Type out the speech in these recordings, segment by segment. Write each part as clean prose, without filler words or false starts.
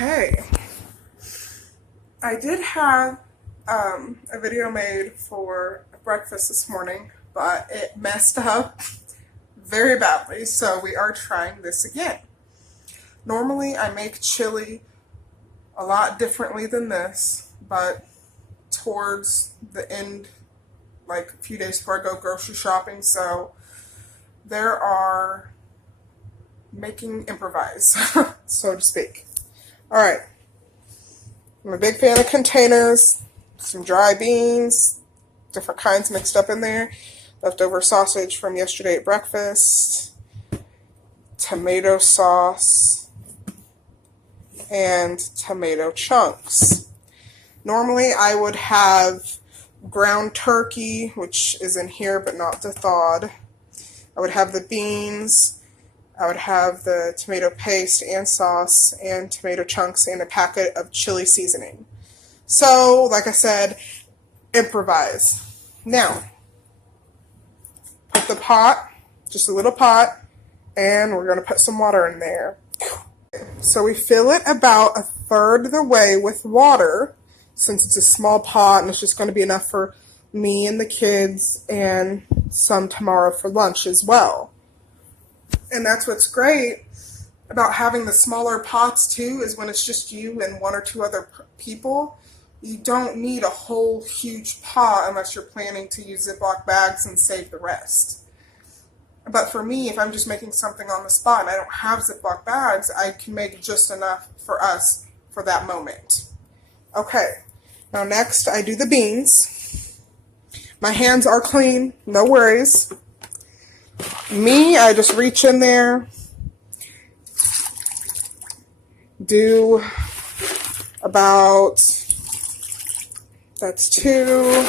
Okay, I did have a video made for breakfast this morning, but it messed up very badly, so we are trying this again. Normally, I make chili a lot differently than this, but towards the end, like a few days before I go grocery shopping, so there are making improvise, so to speak. All right. I'm a big fan of containers, some dry beans, different kinds mixed up in there, leftover sausage from yesterday at breakfast, tomato sauce, and tomato chunks. Normally I would have ground turkey, which is in here but not thawed. I would have the beans. I would have the tomato paste and sauce and tomato chunks and a packet of chili seasoning. So, like I said, improvise. Now, put the pot, just a little pot, and we're going to put some water in there. So we fill it about a third of the way with water, since it's a small pot and it's just going to be enough for me and the kids and some tomorrow for lunch as well. And that's what's great about having the smaller pots too, is when it's just you and one or two other people, you don't need a whole huge pot unless you're planning to use Ziploc bags and save the rest. But for me, if I'm just making something on the spot and I don't have Ziploc bags, I can make just enough for us for that moment. Okay, now next I do the beans. My hands are clean, no worries. I just reach in there, do about, that's 2,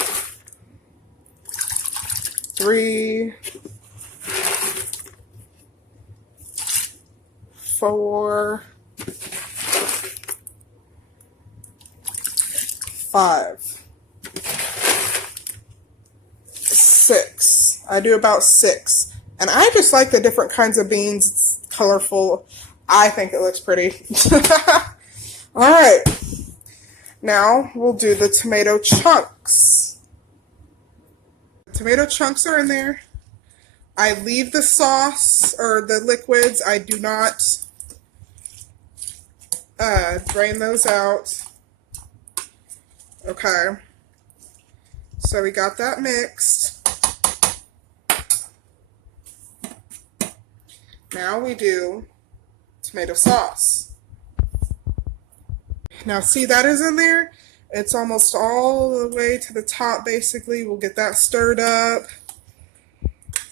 3, 4, 5, 6. I do about 6. And I just like the different kinds of beans. It's colorful. I think it looks pretty. All right. Now we'll do the tomato chunks. Tomato chunks are in there. I leave the sauce or the liquids. I do not drain those out. Okay. So we got that mixed. Now we do tomato sauce. Now see, that is in there. It's almost all the way to the top basically. We'll get that stirred up.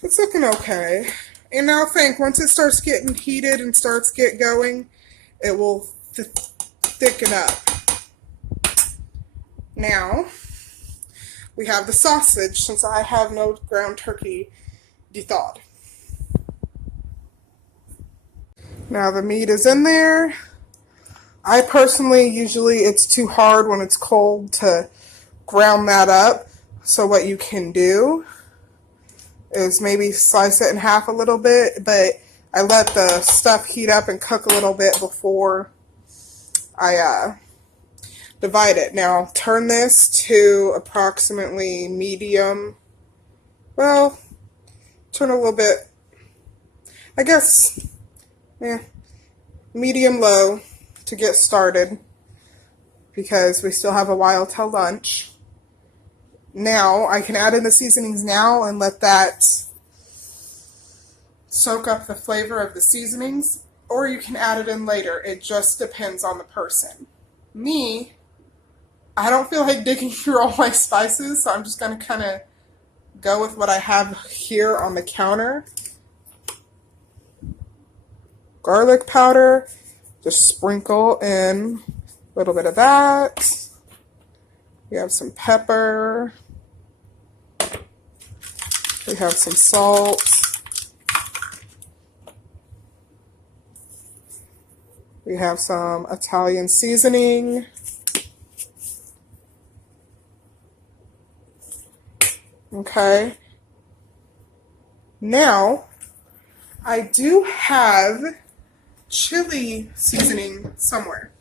It's looking okay. And now think, once it starts getting heated and starts get going, it will thicken up. Now we have the sausage, since I have no ground turkey thawed. Now the meat is in there. I personally, usually it's too hard when it's cold to ground that up. So what you can do is maybe slice it in half a little bit, but I let the stuff heat up and cook a little bit before I divide it. Now turn this to approximately medium. Well, turn a little bit, I guess, medium low to get started, because we still have a while till lunch. Now I can add in the seasonings now and let that soak up the flavor of the seasonings, or you can add it in later. It just depends on the person. Me, I don't feel like digging through all my spices, so I'm just going to kind of go with what I have here on the counter. Garlic powder, just sprinkle in a little bit of that. We have some pepper. We have some salt. We have some Italian seasoning. Okay. Now, I do have chili seasoning somewhere.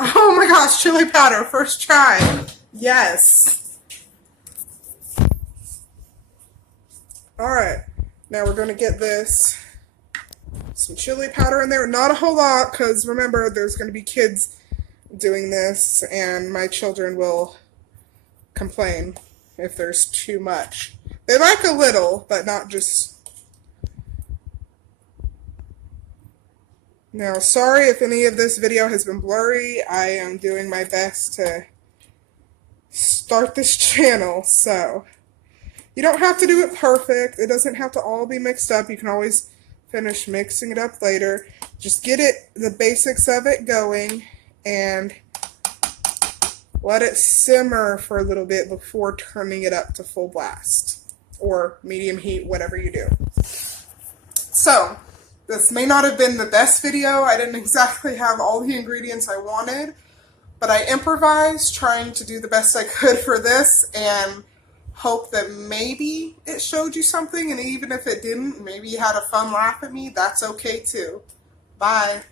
Oh my gosh, chili powder, first try. Yes. All right, now we're going to get some chili powder in there. Not a whole lot, because remember, there's going to be kids doing this, and my children will complain if there's too much. They like a little, but not just... Now, sorry if any of this video has been blurry. I am doing my best to start this channel, so you don't have to do it perfect. It doesn't have to all be mixed up. You can always finish mixing it up later. Just get the basics of it going and let it simmer for a little bit before turning it up to full blast or medium heat, whatever you do. So, this may not have been the best video. I didn't exactly have all the ingredients I wanted, but I improvised trying to do the best I could for this and hope that maybe it showed you something, and even if it didn't, maybe you had a fun laugh at me. That's okay too. Bye.